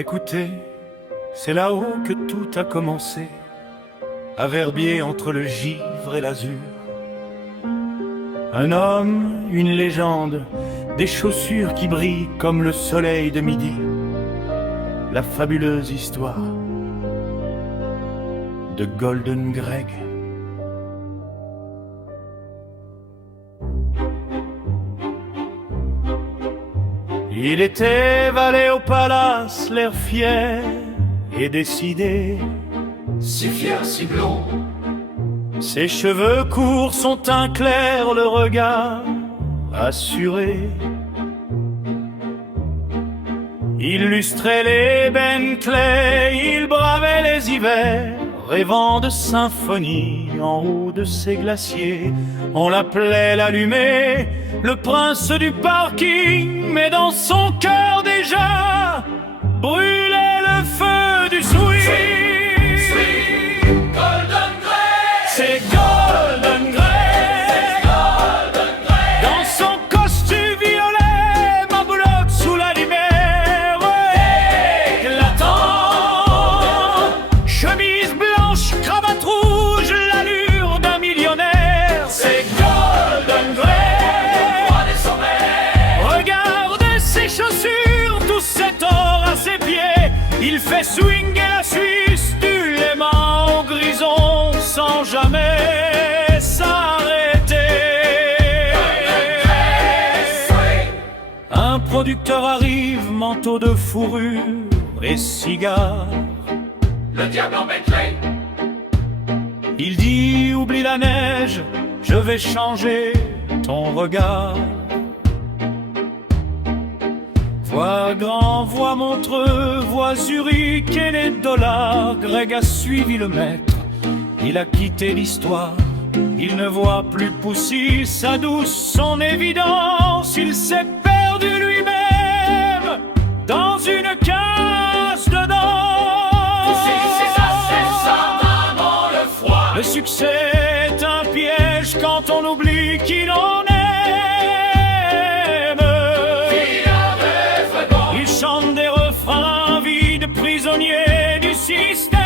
Écoutez, c'est là-haut que tout a commencé, à Verbier entre le givre et l'azur. Un homme, une légende, des chaussures qui brillent comme le soleil de midi. La fabuleuse histoire de Golden Greg. Il était valet au palace, l'air fier et décidé. Si fier, si blond. Ses cheveux courts, son teint clair, le regard assuré. Il lustrait les Bentley, il bravait les hivers, rêvant de symphonie en haut de ses glaciers. On l'appelait l'allumé, le prince du parking, mais dans son cœur déjà brûlait le feu du swing. Golden Greg. C'est Golden Greg. Dans son costume violet, ma boulotte sous la lumière éclatant. Chemise blanche, cravate rouge, l'allure d'un millionnaire. C'est Golden Greg. Regarde ses chaussures, tout cet or à ses pieds. Il fait swinger la Suisse du Léman au Grison sans jamais s'arrêter. Un producteur arrive, manteau de fourrure et cigare. Le diable en Bentley. Il dit oublie la neige, je vais changer ton regard. Voix Grand, voix Montreux, voix Zurich et les dollars. Greg a suivi le maître, il a quitté l'histoire. Il ne voit plus Poussy, sa douce, son évidence. Il s'est perdu lui-même dans une case de danse. C'est sa maman le froid. Le succès est un piège quand on oublie qui l'on aime. Il chante des refrains vides, prisonniers du système.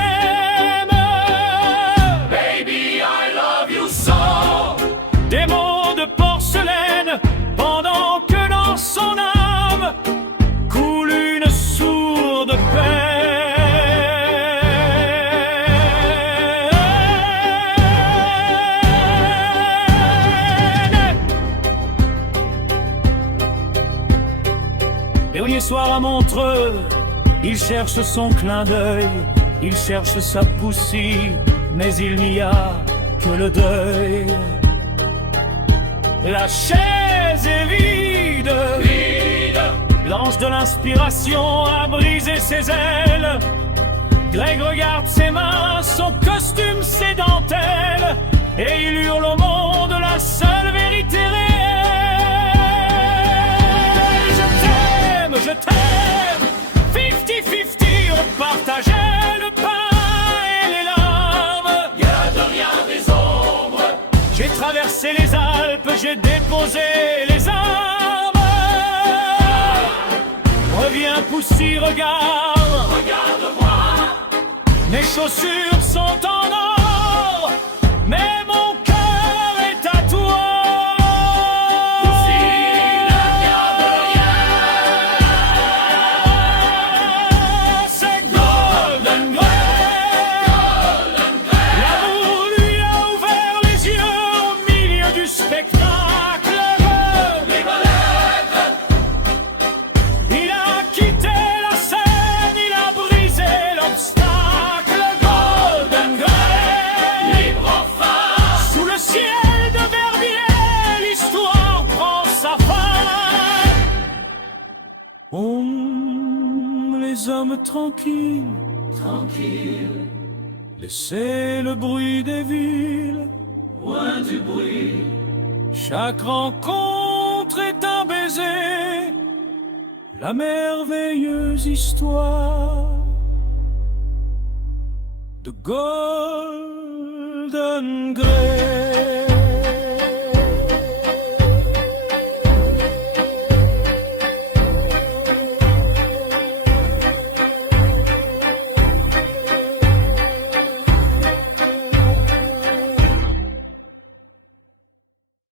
Baby, I love you so. Des mots de porcelaine, pendant que dans son âme coule une sourde peine. Dernier soir à Montreux, il cherche son clin d'œil, il cherche sa Poussy, mais il n'y a que le deuil. La chaise est vide, l'ange de l'inspiration a brisé ses ailes. Greg regarde ses mains, son costume, ses dentelles, et il hurle au monde la seule vérité réelle. Je t'aime, 50-50, on partageait le pain et les larmes. Y'a de rien des ombres. J'ai traversé les Alpes, j'ai déposé les armes. Reviens Poussy, regarde, Regarde-moi. mes chaussures sont en or, mais mon cœur est à toi. C'est Golden Greg. L'amour lui a ouvert les yeux au milieu du spectacle. Il a quitté la scène, il a brisé l'obstacle. Golden Greg. Libre enfin. Sous le ciel de Verbier, l'histoire prend sa fin. Les hommes tranquilles, Tranquille, laissez le bruit des villes. loin du bruit. Chaque rencontre est un baiser, la merveilleuse histoire de Golden Grey.